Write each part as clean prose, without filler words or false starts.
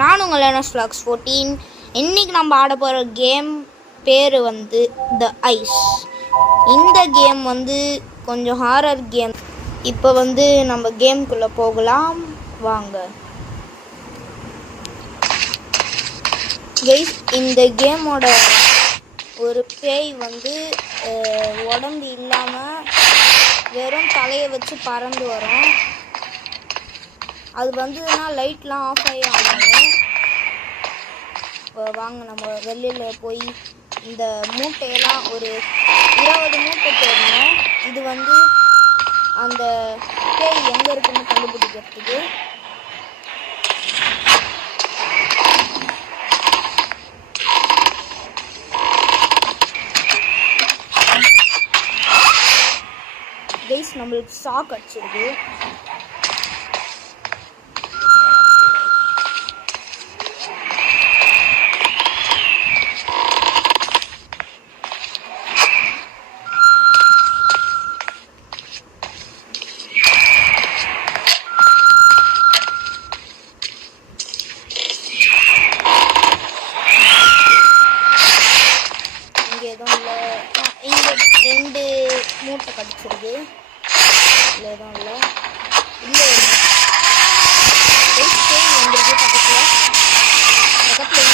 நான் உங்கள் LearnersVlogs14. இன்றைக்கி நம்ம ஆட போகிற கேம் பேர் வந்து த ஐஸ். இந்த கேம் வந்து கொஞ்சம் ஹாரர் கேம். இப்போ வந்து நம்ம கேம்குள்ளே போகலாம் வாங்க. கைஸ், இந்த கேமோட ஒரு பேய் வந்து உடம்பு இல்லாமல் வெறும் தலையை வச்சு பறந்து வரும். அது வந்ததுன்னா லைட்லாம் ஆஃப் ஆகி ஆகும். இப்போ வாங்க நம்ம வெளியில் போய் இந்த மூட்டையெல்லாம் ஒரு 20 மூட்டை தேடணும். இது வந்து அந்த பேய் எங்கே இருக்குன்னு கண்டுபிடிக்கிறதுக்கு. கைஸ், நம்மளுக்கு ஷாக் அடிச்சிருக்கு. இங்கே 2 மூட்டை கடிச்சிருக்கு. இல்லை எதுவும் இல்லை. இல்லை வந்துருக்கு பக்கத்தில் பக்கத்தில்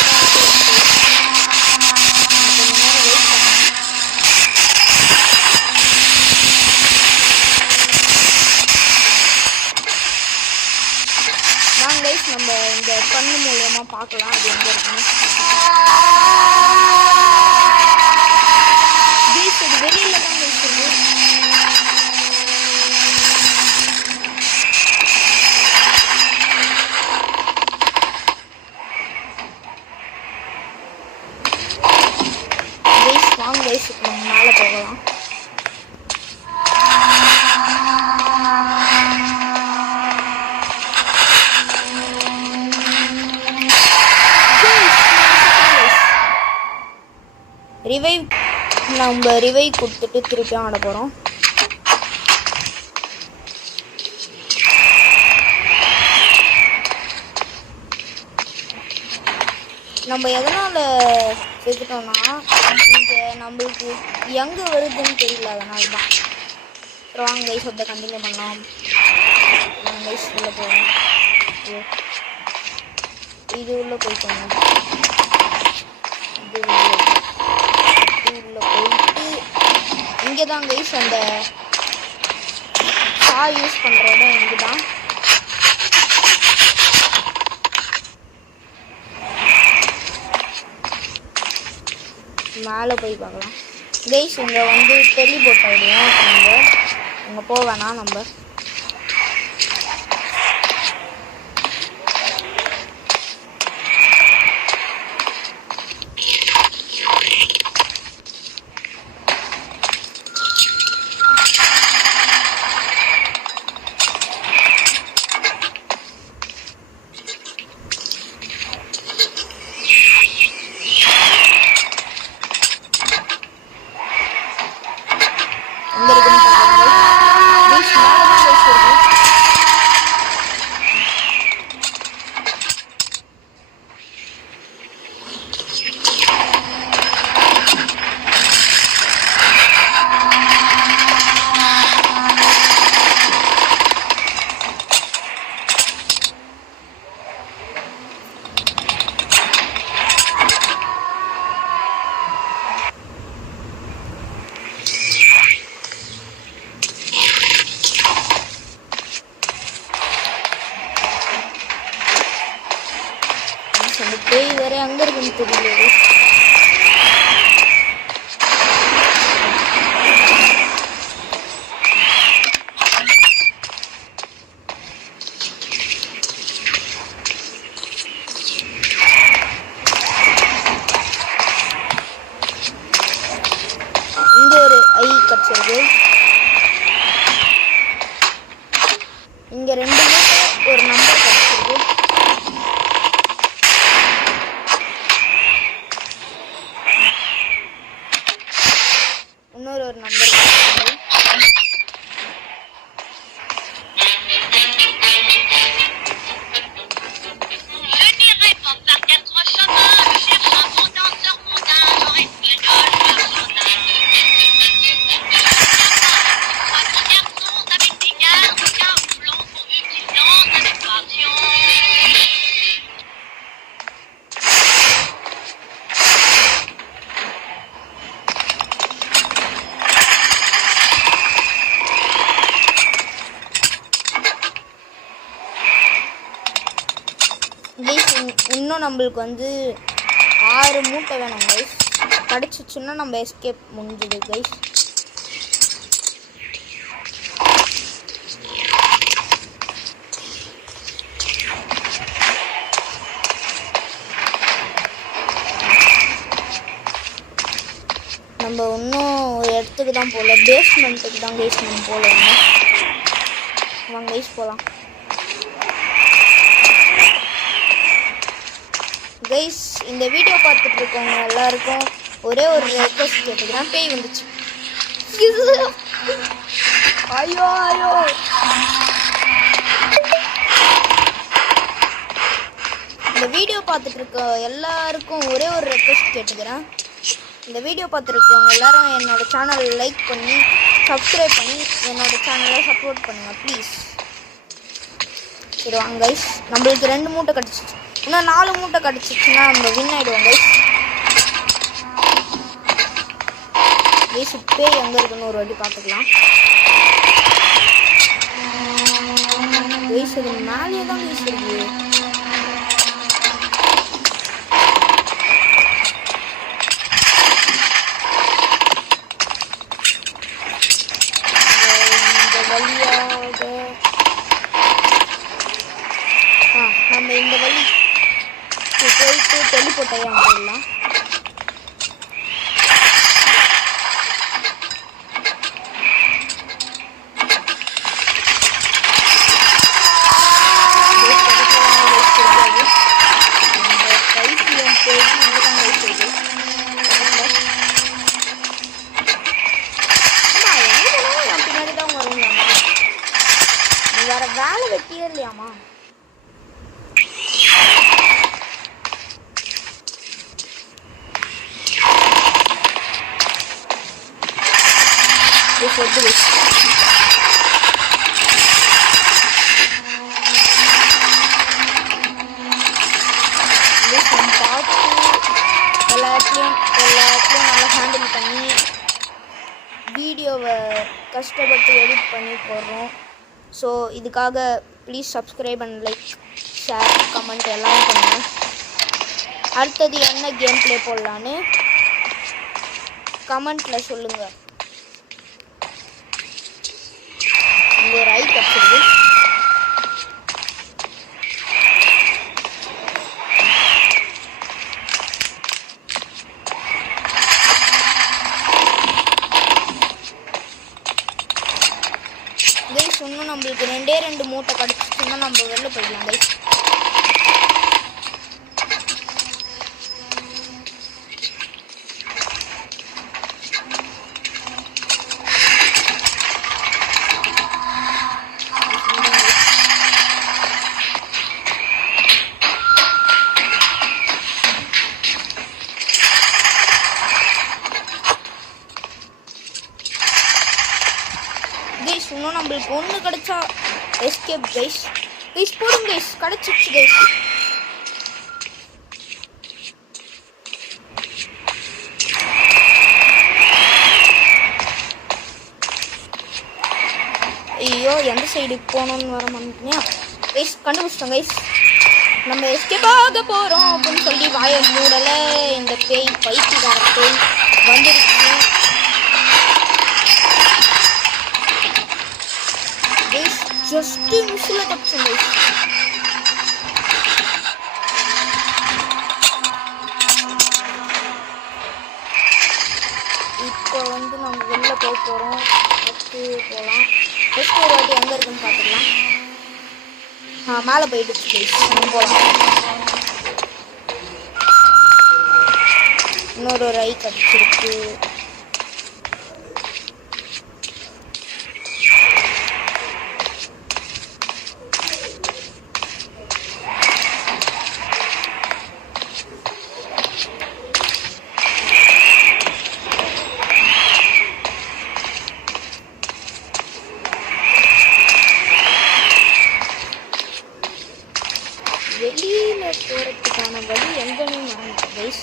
கொஞ்சம் நேரம் வெயிட் பண்ணேன். வாங்க கைஸ், நம்ம இந்த கண்ணு மூலமாக பார்க்கலாம் அது எங்கே இருக்குன்னு. இது வெளியில தான் இருக்குது. வாங்க கைஸ், நம்ம மேலே போகலாம். ரிவைவ் நம்ம ரிவைவ் கொடுத்துட்டு திருப்பி ஆட போகிறோம். நம்ம எதனால் செத்துட்டோம்னா இங்கே நம்மளுக்கு எங்கே வருதுன்னு தெரியல, அதனால தான். வாங்க கைஸ், அதை கண்டினியூ பண்ணலாம். வாங்க கைஸ், உள்ளே போகணும். இது உள்ளே போய்க்கோங்க. இது உள்ளே போயிட்டு இங்கே தான் கைஸ் அந்த கார் யூஸ் பண்ணுற இடம் இங்கே தான். மேலே போய் பார்க்கலாம் கைஸ். இங்கே வந்து டெலிபோர்ட் ஆகிடும். நம்ம இங்கே போவேணா. நம்ம அந்த பேய் வேற அங்கே இருக்குன்னு தெரியல. இங்க ஒரு ஐ கடிச்சிருக்கு. இங்க 2 ஒரு நம்பர் கடிச்சிருக்கு. இன்னொரு நம்பர் கடிச்சிருக்கு. இன்னும் நம்மளுக்கு வந்து 6 மூட்டை வேணும் கைஸ். கிடச்சிச்சுன்னா நம்ம எஸ்கேப் முடிஞ்சுது கைஸ். நம்ம இன்னும் ஒரு இடத்துக்கு தான் போகல, பேஸ்மெண்ட்டுக்கு தான் கைஸ் நம்ம போகல. வாங்க கைஸ் போகலாம். கைஸ் இந்த வீடியோ பார்த்துட்டு இருக்கவங்க எல்லாருக்கும் ஒரே ஒரு ரெக்வஸ்ட் கேட்டுக்கிறேன். பேய் வந்துச்சு. ஐயோ ஐயோ, இந்த வீடியோ பார்த்துட்டு இருக்க எல்லாருக்கும் ஒரே ஒரு ரெக்வஸ்ட் கேட்டுக்கிறேன். இந்த வீடியோ பார்த்துருக்கவங்க எல்லாரும் என்னோட சேனலை லைக் பண்ணி சப்ஸ்கிரைப் பண்ணி என்னோட சேனலை சப்போர்ட் பண்ணுங்கள் ப்ளீஸ். சரி வாங்க கைஸ், நம்மளுக்கு 2 மூட்டை கிடச்சிச்சு. இன்னும் 4 மூட்டை கிடச்சிச்சுன்னா நம்ம வின் ஆகிடுவோம் கைஸ். கைஸ் பேய் எங்கே இருக்குன்னு ஒரு வாட்டி பார்த்துக்கலாம். கைஸ் அது மேலேயே தான் கைஸ் இருக்கு. நம்ம இந்த வழி போயிட்டு டெலிபோர்ட் போயிடலாம். பின்னாடி தான் வருவாமா? நீ வேற வேலை வெட்டியே இல்லையாமா? பார்த்து எல்லாத்தையும் நல்லா ஹேண்டில் பண்ணி வீடியோவை கஷ்டப்பட்டு எடிட் பண்ணி போடுறோம். ஸோ இதுக்காக please subscribe and like share comment எல்லாம் பண்ணுங்கள். அடுத்தது என்ன கேம் ப்ளே போடலான்னு கமெண்ட்டில் சொல்லுங்கள். இங்கே ஒரு ஐ கிடச்சிருக்கு. கைஸ் இன்னும் நம்மளுக்கு 2 மூட்டை கிடச்சிச்சுன்னா நம்ம வெளில போயிடலாம் கைஸ். இன்னும் நம்மளுக்கு 1 கிடைச்சா எஸ்கேப் கைஸ். கைஸ் போடுங்க கைஸ், கிடச்சிச்சு கைஸ். ஐயோ எந்த சைடு போகணுன்னு வர மாட்டேங்க கைஸ். கண்டுபிடிச்சிட்டோம் கைஸ், நம்ம எஸ்கேப் ஆக போகிறோம் அப்படின்னு சொல்லி வாயை மூடலை. இந்த பேய் பைத்தியக்கார பேய் வந்துருச்சு. ஜஸ்ட் மிஸ்ல தப்பிச்சோம். இப்போ வந்து நம்ம வெளில போக போகிறோம். ஃபஸ்ட்டு போகலாம். ஃபஸ்ட்டு ஒரு வாட்டி எங்கே இருக்குன்னு பார்த்துக்கலாம். மேலே போயிடுச்சு நம்ம போகலாம். இன்னொரு ஒரு ஐ கிடச்சிருக்கு. வெளியில போகிறதுக்கான வழி எங்கன்னு மறந்துட்டேன் கைஸ்.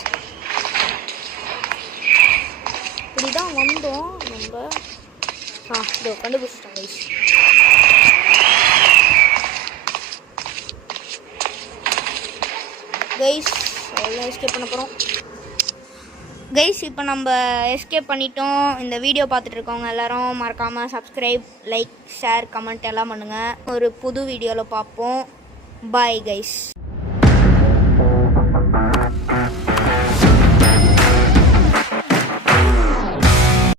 இப்படி தான் வந்தோம் நம்ம. இதோ கண்டுபிடிச்சிட்டோம் கைஸ். கைஸ் அவ்வளோ எஸ்கேப் பண்ண போகிறோம் கைஸ். இப்போ நம்ம எஸ்கேப் பண்ணிட்டோம். இந்த வீடியோ பார்த்துட்டு இருக்கவங்க எல்லாரும் மறக்காமல் சப்ஸ்கிரைப், லைக், ஷேர், கமெண்ட் எல்லாம் பண்ணுங்கள். ஒரு புது வீடியோவில் பார்ப்போம். Bye guys.